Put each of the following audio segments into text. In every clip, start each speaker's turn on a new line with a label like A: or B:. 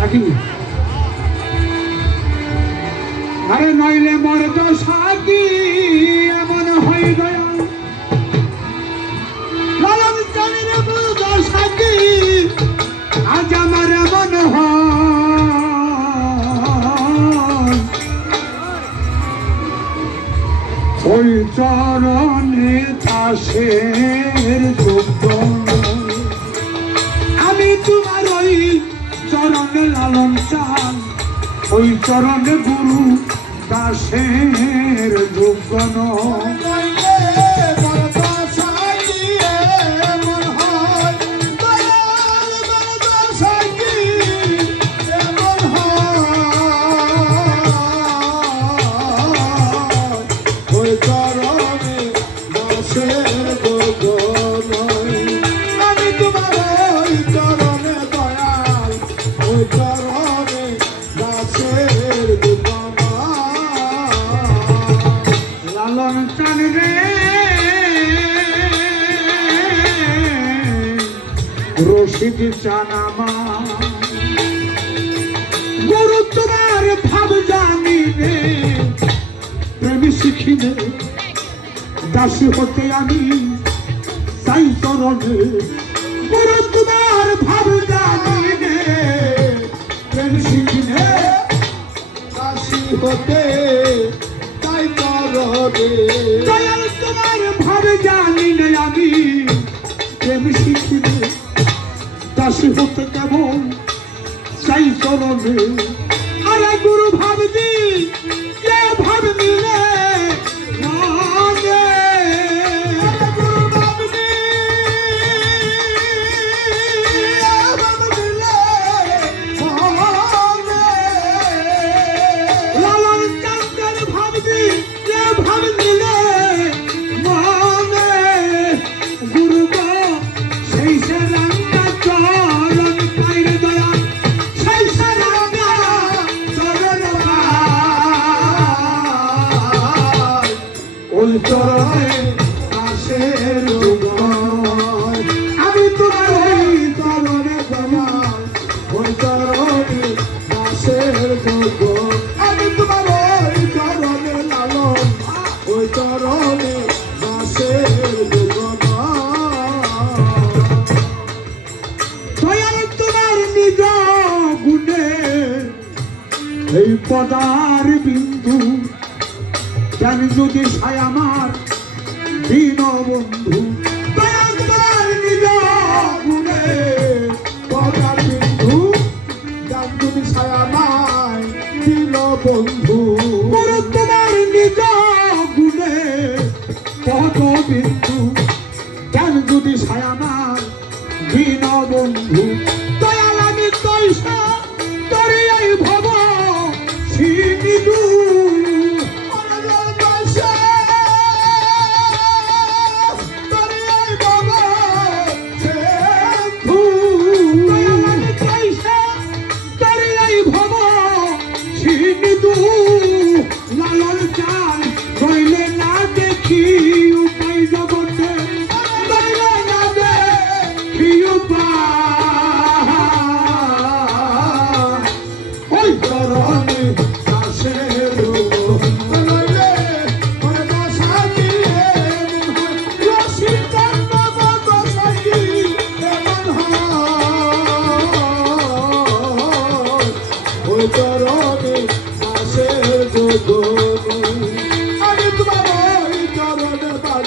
A: নাকি আরে নইলে মর তো সাকি এমন হয় দয়াল। আজ আমার ওই চরণে যোগ্য আমি তোমার ওই চরণে লালন চান ওই চরণে গুরু দাসের যোগ্য। চান আমার গুরু তোমার ভাব জানি রে প্রেম শিখি রে দাসী হতে আমি চাই চরণে। গুরু তোমার ভাব জানি রে প্রেম শিখি রে
B: দাসী হতে তাই
A: দয়াল তোমার ভাবে জানি আমি, প্রেম শিখিবে দাসী হতে কেমন? চাই চরণে আরে গুরু ভাবজি কে ভাব মিলে কেন যদি সায় আমার দিন বন্ধু
B: বন্ধু
A: তোমার নিজ গুণে কত বিন্দু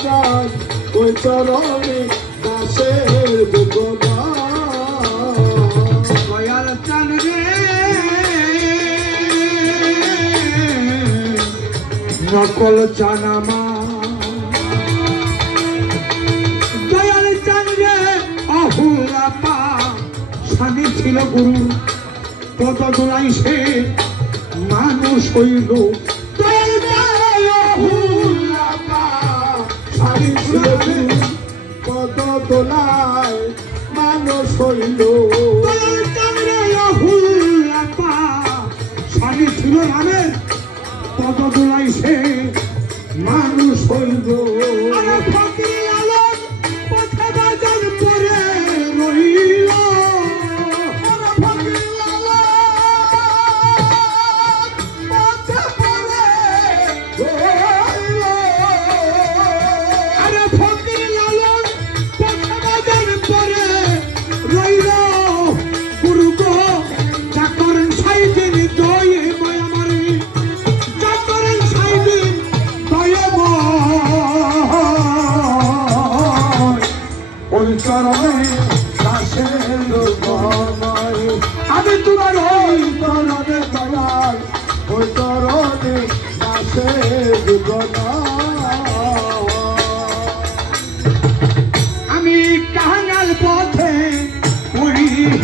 B: বাজাই ওই চরণে দাসের
A: চান রে। নকল চানামা। দয়াল চান রে অহুলাপা স্বামী ছিল গুরু দোলাই সে মানুষ হইল।
B: কত তোলায় মানুষ হইল
A: স্বামী ছিল কত দোলাই সে মানুষ হইল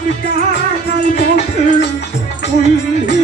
A: রহিলাম রে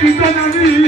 A: লালন কি জানি দিলাম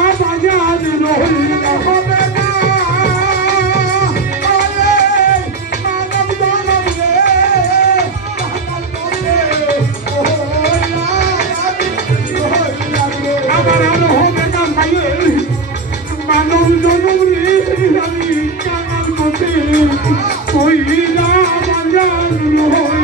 A: কইরা বাজার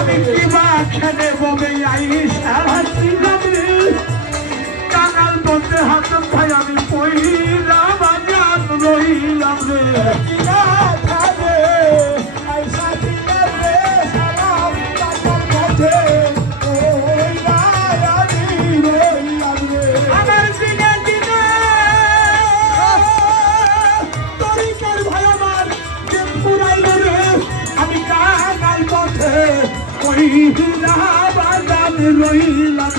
B: আমি
A: বিমা খেলে ববে আইস কাঙাল বন্ধে হাত ভাই আমি পইলাম আজান রইলাম রে Yeah. রইলাম রইলাম